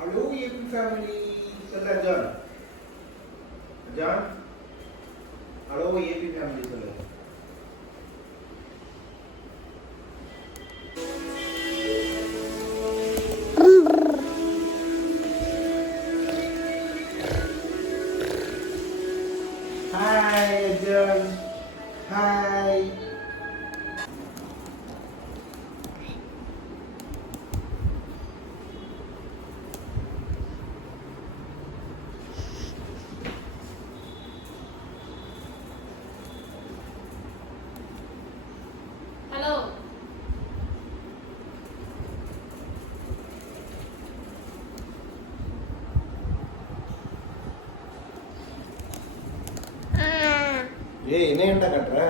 Hello, happy family. சொல்ற John John hello happy family சொல்லு hi John hi ஏய் என்ன என்ன கட்டுற?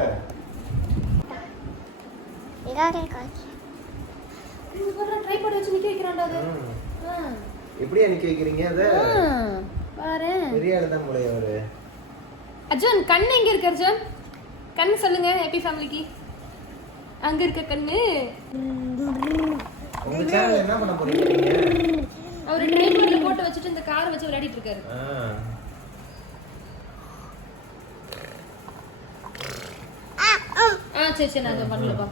ட்ரை பண்ணி வச்சு நிக்க வைக்கிறான்டா அது. ஆ. எப்படி அன்னைக்கு வைக்கிறீங்க அத? ஆ, பாரு. பெரிய ஆளு தான் போலயே அவரு. அர்ஜுன் கண்ணு எங்க இருக்கு அர்ஜுன்? கண்ணு சொல்லுங்க ஹாப்பி ஃபேமிலிக்கு அங்க இருக்க கண்ணு. உங்க சேனல் என்ன பண்ண போறீங்க அவர் ட்ரைபோர்ட்ல போட்டு வச்சுட்டு இந்த காரை வச்சு விளையாடிட்டு இருக்காரு ஆ. ஆ சரி சரி நான் பண்ணலப்பா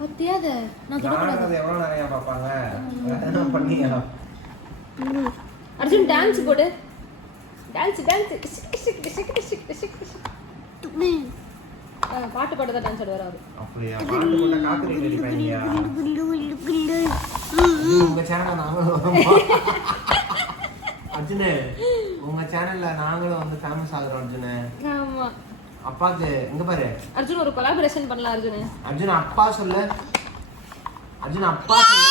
பத்தியாத நான் தொடக்கூடாது? அதை எவ்வளவு நிறைய பண்ணியா? அர்ஜுன் டான்ஸ் போடு. டான்ஸ் டான்ஸ் பாட்டு பாட்டு தான் டான்ஸ் ஆடுவார் அவர். அப்படியா? பாட்டு போட்ட காத்து ரெடி பண்ணியா உங்க சேனல் நாங்களும் அர்ஜுனு உங்க சேனல்ல நாங்களும் வந்து ஃபேமஸ் ஆகுறோம் அர்ஜுனு. ஆமா. அப்பாக்கு இங்க பாரு? அர்ஜுன் ஒரு கொலாபரேஷன் பண்ணலாம் அர்ஜுன். அர்ஜுன் அப்பா சொல்லு. அர்ஜுன் அப்பா சொல்லு.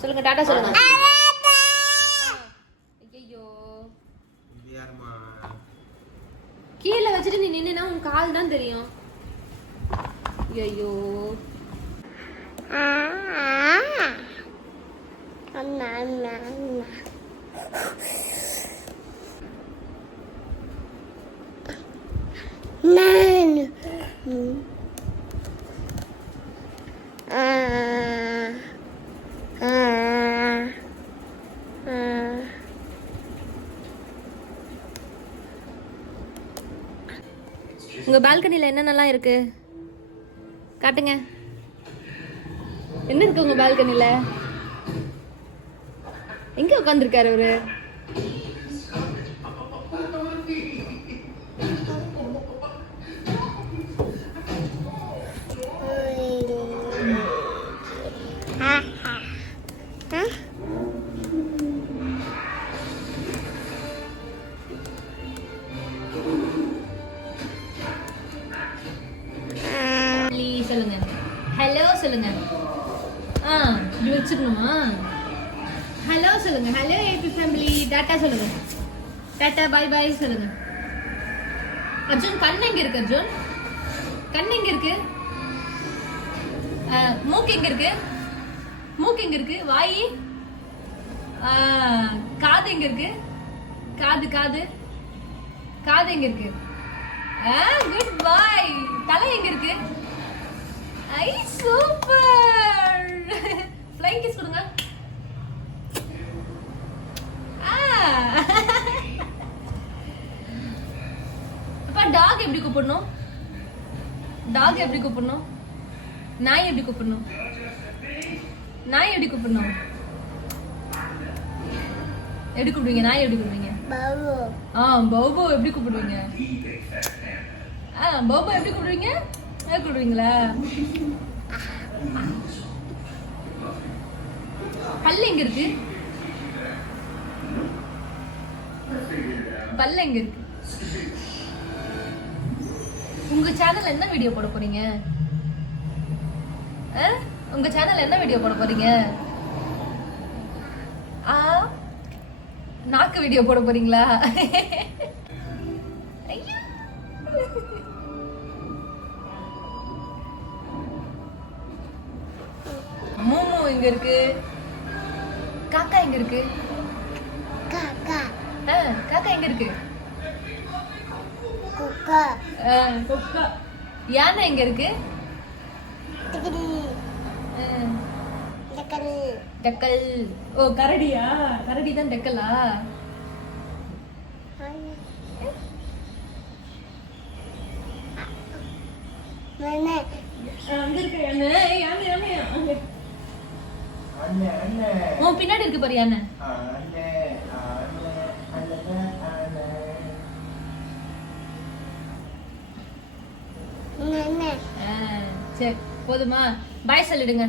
சொல்லுங்க டாடா சொல்லுங்க. ஐயோ கீழே வச்சுட்டு நீ நின்னா உன் கால் தான் தெரியும். ஐயோ உங்க பால்கனில என்னென்னலாம் இருக்கு? காட்டுங்க. என்ன இருக்கு உங்க பால்கனில? எங்க உட்காந்துருக்காரு அவரு? சொல்லுங்க. ஹலோ சொல்லுங்க. ஆ வச்சிடணுமா? ஹலோ சொல்லுங்க. ஹலோ ஏபி ஃபேமிலி டாட்டா சொல்லுங்க. டாட்டா பை பாய் சொல்லுங்க. அர்ஜுன் கண் எங்க இருக்கு அர்ஜுன்? கண் எங்க இருக்கு? மூக்கு எங்க இருக்கு? மூக்கு எங்க இருக்கு? வாய்? காது எங்க இருக்கு? காது காது. காது எங்க இருக்கு? குட் பாய் தலை எங்க இருக்கு? ஐ சூப்பர் ஃப்ளைங் கிஸ் கொடுங்க ஆ. அப்பா டாக் எப்படி கூப்பிடணும்? டாக் எப்படி கூப்பிடணும்? நாய் எப்படி கூப்பிடணும்? நாய் எப்படி கூப்பிடணும்? எப்படி கூப்பிடுவீங்க? நாய் எப்படி கூப்பிடுவீங்க? ஆ பௌபோ எப்படி கூப்பிடுவீங்க? ஆ பௌபோ எப்படி கூப்பிடுவீங்க? எப்படி கூப்பிடுவீங்களா? பல்லு எங்க இருக்கு? பல்ல எங்க இருக்கு? உங்க சேனல் என்ன வீடியோ போட போறீங்க? ஆ? உங்க சேனல் என்ன வீடியோ போட போறீங்க? ஆ? நாக்கு வீடியோ போட போறீங்களா? மூமு இங்க இருக்கு? காக்கா எங்க இருக்கு? காக்கா எங்க இருக்கு? ஆ, கொக்கா யானை எங்க இருக்கு? டக்கல் டக்கல். ஓ கரடியா? கரடி தான் டக்கலா? பின்னாடி இருக்கு பாரு யானை. சரி போதுமா? பாய் சொல்லிடுங்க.